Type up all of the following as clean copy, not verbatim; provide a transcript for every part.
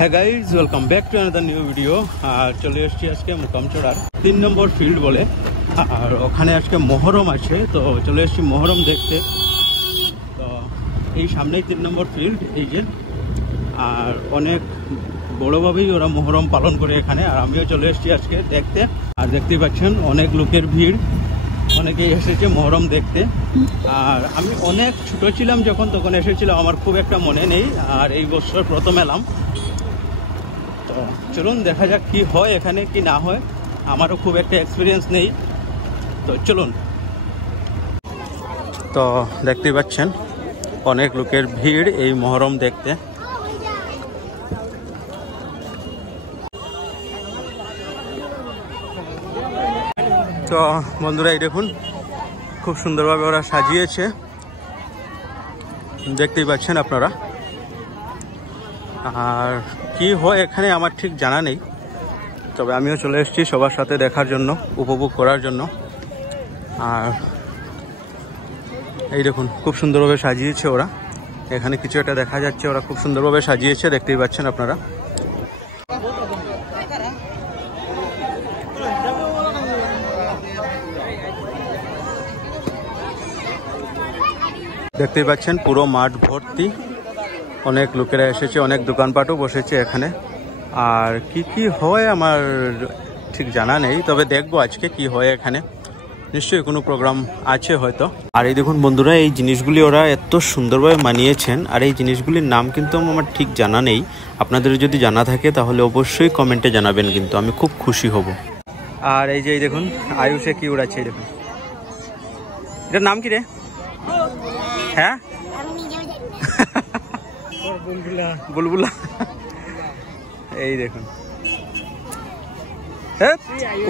হ্যাঁ guys, welcome back to another new video. আর চলে এসেছি আজকে মুকামচড়ার 3 নম্বর ফিল্ড বলে, আর ওখানে আজকে মহরম আছে, তো চলে এসেছি মহরম দেখতে। তো এই সামনেই 3 নম্বর ফিল্ড, এই যে, আর অনেক বড়োভাবেই ওরা মহরম পালন করে এখানে। আর আমিও চলে এসেছি আজকে দেখতে। আর দেখতেই পাচ্ছেন অনেক লোকের ভিড়, অনেকেই এসেছে মহরম দেখতে। আর আমি অনেক ছোট ছিলাম যখন, তখন এসেছিলাম, আমার খুব একটা মনে নেই। আর এই বছর প্রথম এলাম, তো চলুন দেখা যাক কি হয় এখানে, কি না হয়। আমারও খুব একটা এক্সপিরিয়েন্স নেই, তো চলুন। তো দেখতেই পাচ্ছেন অনেক লোকের ভিড় এই মহরম দেখতে। তো বন্ধুরা, এই দেখুন খুব সুন্দরভাবে ওরা সাজিয়েছে, দেখতেই পাচ্ছেন আপনারা। আর কি হয় এখানে আমার ঠিক জানা নেই, তবে আমিও চলে এসেছি সবার সাথে দেখার জন্য, উপভোগ করার জন্য। আর এই দেখুন খুব সুন্দরভাবে সাজিয়েছে ওরা, এখানে কিছু একটা দেখা যাচ্ছে, ওরা খুব সুন্দরভাবে সাজিয়েছে, দেখতেই পাচ্ছেন আপনারা। দেখতেই পাচ্ছেন পুরো মাঠ ভর্তি, অনেক লোকেরা এসেছে, অনেক দোকানপাটও বসেছে এখানে। আর কি কি হয় আমার ঠিক জানা নেই, তবে দেখবো আজকে কি হয় এখানে, নিশ্চয়ই কোনো প্রোগ্রাম আছে হয়তো। আর এই দেখুন বন্ধুরা, এই জিনিসগুলি ওরা এত সুন্দরভাবে মানিয়েছেন, আর এই জিনিসগুলির নাম কিন্তু আমার ঠিক জানা নেই। আপনাদের যদি জানা থাকে তাহলে অবশ্যই কমেন্টে জানাবেন, কিন্তু আমি খুব খুশি হব। আর এই যে দেখুন আয়ুষে কি উড়াচ্ছে, দেখুন এটার নাম কি রে? হ্যাঁ, বুলবুলা। এই দেখুন,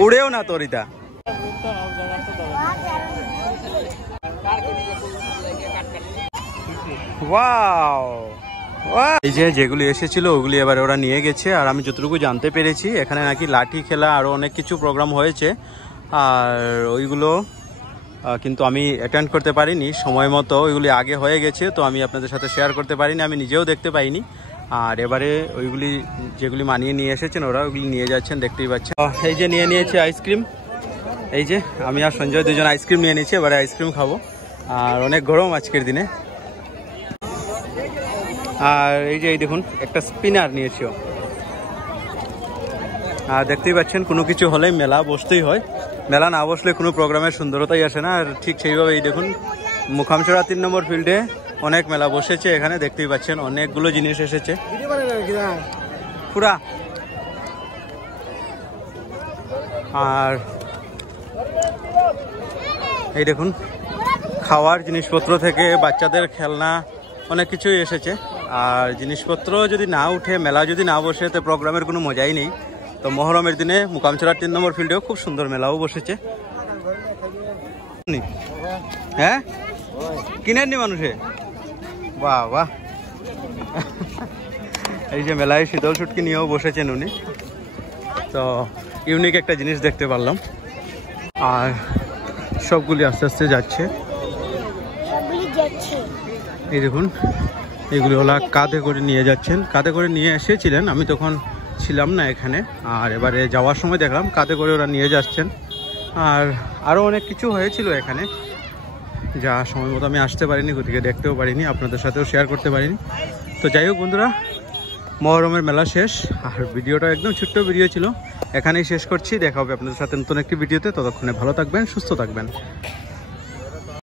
উড়েও না তোর এটা। এই যে যেগুলি এসেছিল ওগুলি এবার ওরা নিয়ে গেছে। আর আমি যতটুকু জানতে পেরেছি এখানে নাকি লাঠি খেলা আরো অনেক কিছু প্রোগ্রাম হয়েছে, আর ওইগুলো কিন্তু আমি অ্যাটেন্ড করতে পারিনি সময় মতো, ওইগুলি আগে হয়ে গেছে, তো আমি আপনাদের সাথে শেয়ার করতে পারিনি, আমি নিজেও দেখতে পাইনি। আর এবারে ওইগুলি যেগুলি মানিয়ে নিয়ে এসেছেন ওরা, ওইগুলি নিয়ে যাচ্ছেন, দেখতেই পাচ্ছেন। এই যে নিয়ে নিয়েছে আইসক্রিম, এই যে আমি আর সঞ্জয় দুজন আইসক্রিম নিয়ে নিয়েছি, এবারে আইসক্রিম খাবো। আর অনেক গরম আজকের দিনে। আর এই যে এই দেখুন একটা স্পিনার নিয়েছি। আর দেখতেই পাচ্ছেন কোনো কিছু হলেই মেলা বসতেই হয়, মেলা না বসলে কোনো প্রোগ্রামের সুন্দরতাই আসে না। আর ঠিক সেইভাবে এই দেখুন মুকামচড়া 3 নম্বর ফিল্ডে অনেক মেলা বসেছে এখানে, দেখতেই পাচ্ছেন অনেকগুলো জিনিস এসেছে পুরা। আর এই দেখুন খাওয়ার জিনিসপত্র থেকে বাচ্চাদের খেলনা অনেক কিছুই এসেছে। আর জিনিসপত্র যদি না উঠে, মেলা যদি না বসে, তো প্রোগ্রামের কোনো মজাই নেই। তো মহরমের দিনে মুকামচড়া 3 নম্বর ফিল্ডেও খুব সুন্দর মেলাও বসেছে। হ্যাঁ, কিনেননি মানুষে? বাহ বাহ। এই যে মেলায় শীতল শুটকি নিয়েও বসেছেন উনি, তো ইউনিক একটা জিনিস দেখতে পারলাম। আর সবগুলি আস্তে আস্তে যাচ্ছে, এই দেখুন এগুলি ওরা কাঁধে করে নিয়ে যাচ্ছেন, কাঁধে করে নিয়ে এসেছিলেন, আমি তখন ছিলাম না এখানে। আর এবারে যাওয়ার সময় দেখলাম কাঁধে করে ওরা নিয়ে যাচ্ছেন। আর আরও অনেক কিছু হয়েছিল এখানে, যা সময় মতো আমি আসতে পারিনি, গতিকে দেখতেও পারিনি, আপনাদের সাথেও শেয়ার করতে পারিনি। তো যাই হোক বন্ধুরা, মহরমের মেলা শেষ, আর ভিডিওটা একদম ছোট্ট ভিডিও ছিল, এখানেই শেষ করছি। দেখা হবে আপনাদের সাথে নতুন একটি ভিডিওতে, ততক্ষণে ভালো থাকবেন, সুস্থ থাকবেন।